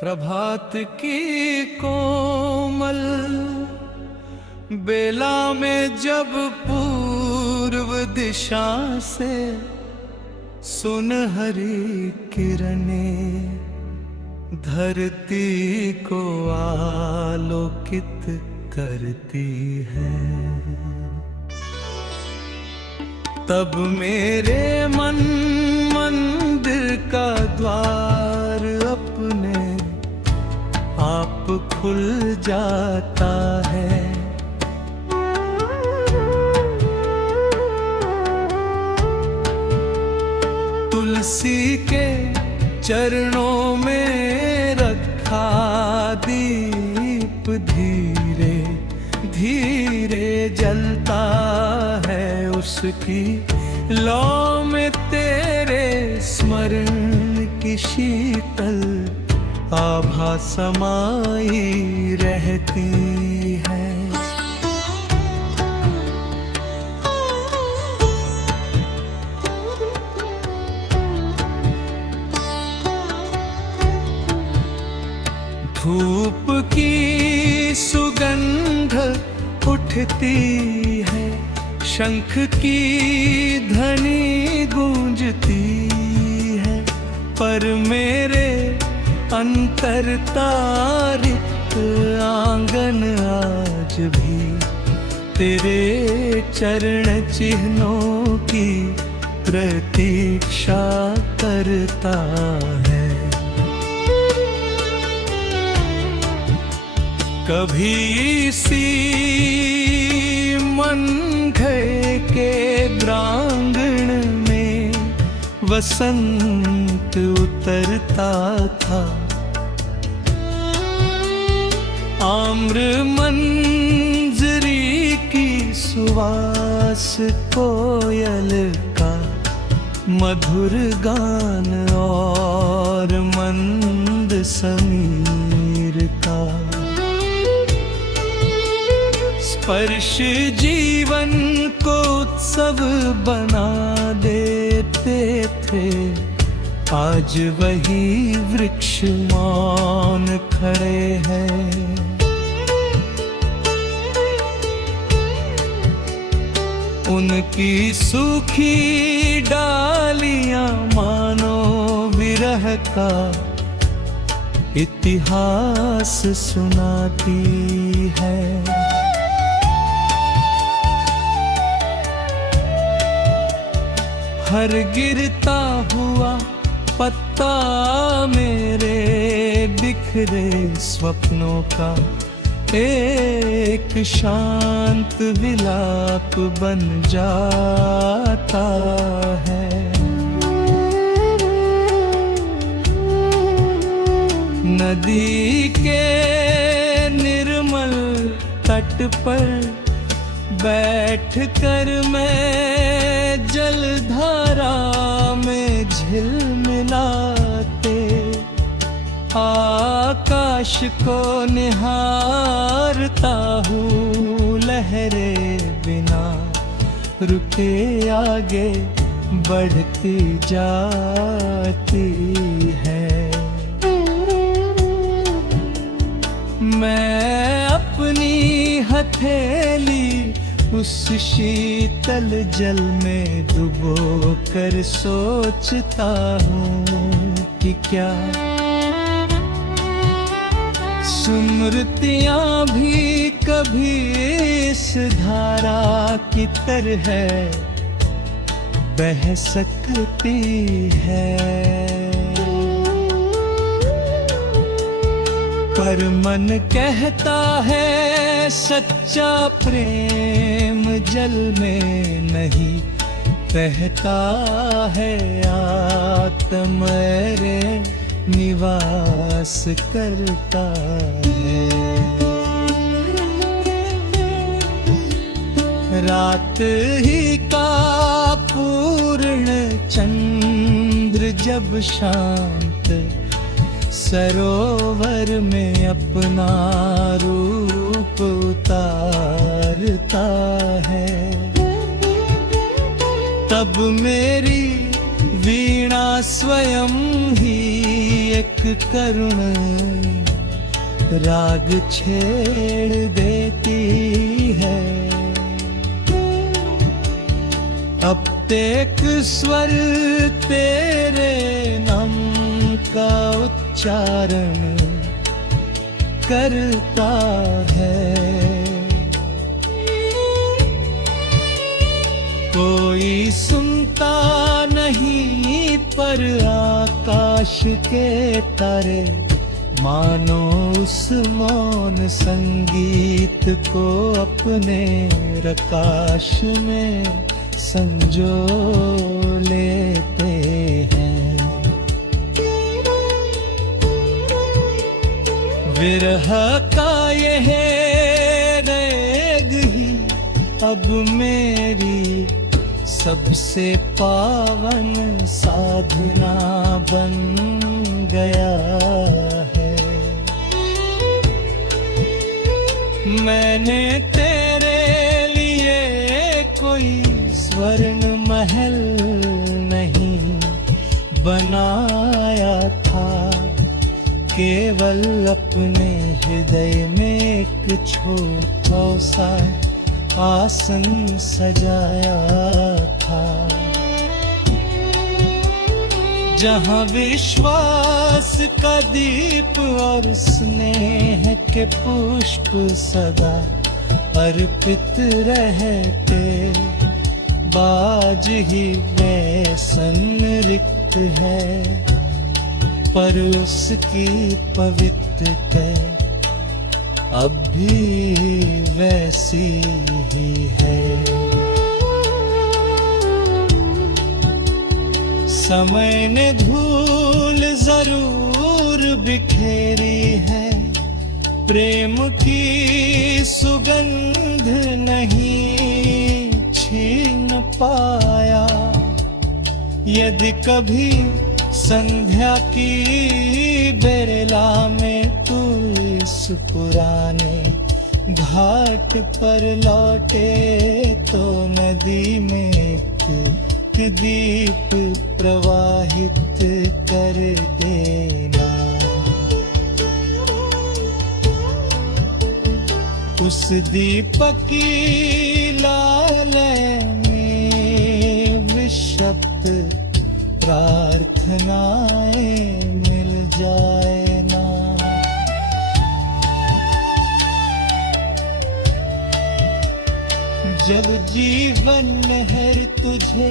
प्रभात की कोमल बेला में जब पूर्व दिशा से सुनहरी किरणें धरती को आलोकित करती है, तब मेरे मन मंदिर का द्वार अपने आप खुल जाता है। तुलसी के चरणों में रखा दीप धीरे धीरे जलता है, उसकी लौ में तेरे स्मरण की शीतल आभा समाई रहती है। धूप की सुगंध उठती है, शंख की ध्वनि गूंजती है, पर मेरे अंतरता रिक्त आंगन आज भी तेरे चरण चिन्हों की प्रतीक्षा करता है। कभी इसी मन घर के प्रांगण में वसंत उतरता था, आम्र मंजरी की सुवास कोयल का मधुर गान और मंद समीर का स्पर्श जीवन को उत्सव बना देते थे। आज वही वृक्ष मौन खड़े हैं, उनकी सूखी डालियां मानो विरह का इतिहास सुनाती है। हर गिरता हुआ पत्ता मेरे बिखरे स्वप्नों का एक शांत विलाप बन जाता है। नदी के निर्मल तट पर बैठकर मैं जलधारा में झिलमिलाते आकाश को निहारता हूँ, लहरें बिना रुके आगे बढ़ती जाती है। मैं अपनी हथेली उस शीतल जल में डुबो कर सोचता हूँ कि क्या स्मृतियाँ भी कभी इस धारा की तरह बह सकती है। पर मन कहता है सच्चा प्रेम जल में नहीं रहता है, आत्म रे निवास करता है। रात ही का पूर्ण चंद्र जब शांत सरोवर में अपना रूप उतारता है, तब मेरी वीणा या स्वयं ही एक करुण राग छेड़ देती है। अब एक स्वर तेरे नाम का उच्चारण करता है। कोई सुनता नहीं पर आकाश के तारे मानो उस मौन संगीत को अपने प्रकाश में संजो लेते हैं। विरह का यह रेग ही अब मेरी सबसे पावन साधना बन गया है। मैंने तेरे लिए कोई स्वर्ण महल नहीं बनाया था, केवल अपने हृदय में एक छोटा सा आसन सजाया था। जहाँ विश्वास का दीप और स्नेह के पुष्प सदा अर्पित रहते, बाज ही वैसन रिक्त है पर उसकी पवित्रता अब भी वैसी ही है। समय ने धूल जरूर बिखेरी है, प्रेम की सुगंध नहीं छीन पाया। यदि कभी संध्या की बेला में तू इस पुराने घाट पर लौटे तो नदी में एक दीप प्रवाहित कर देना। उस दीपक की लाले में विषप्त प्रार्थनाएं मिल जाए ना। जब जीवन लहर तुझे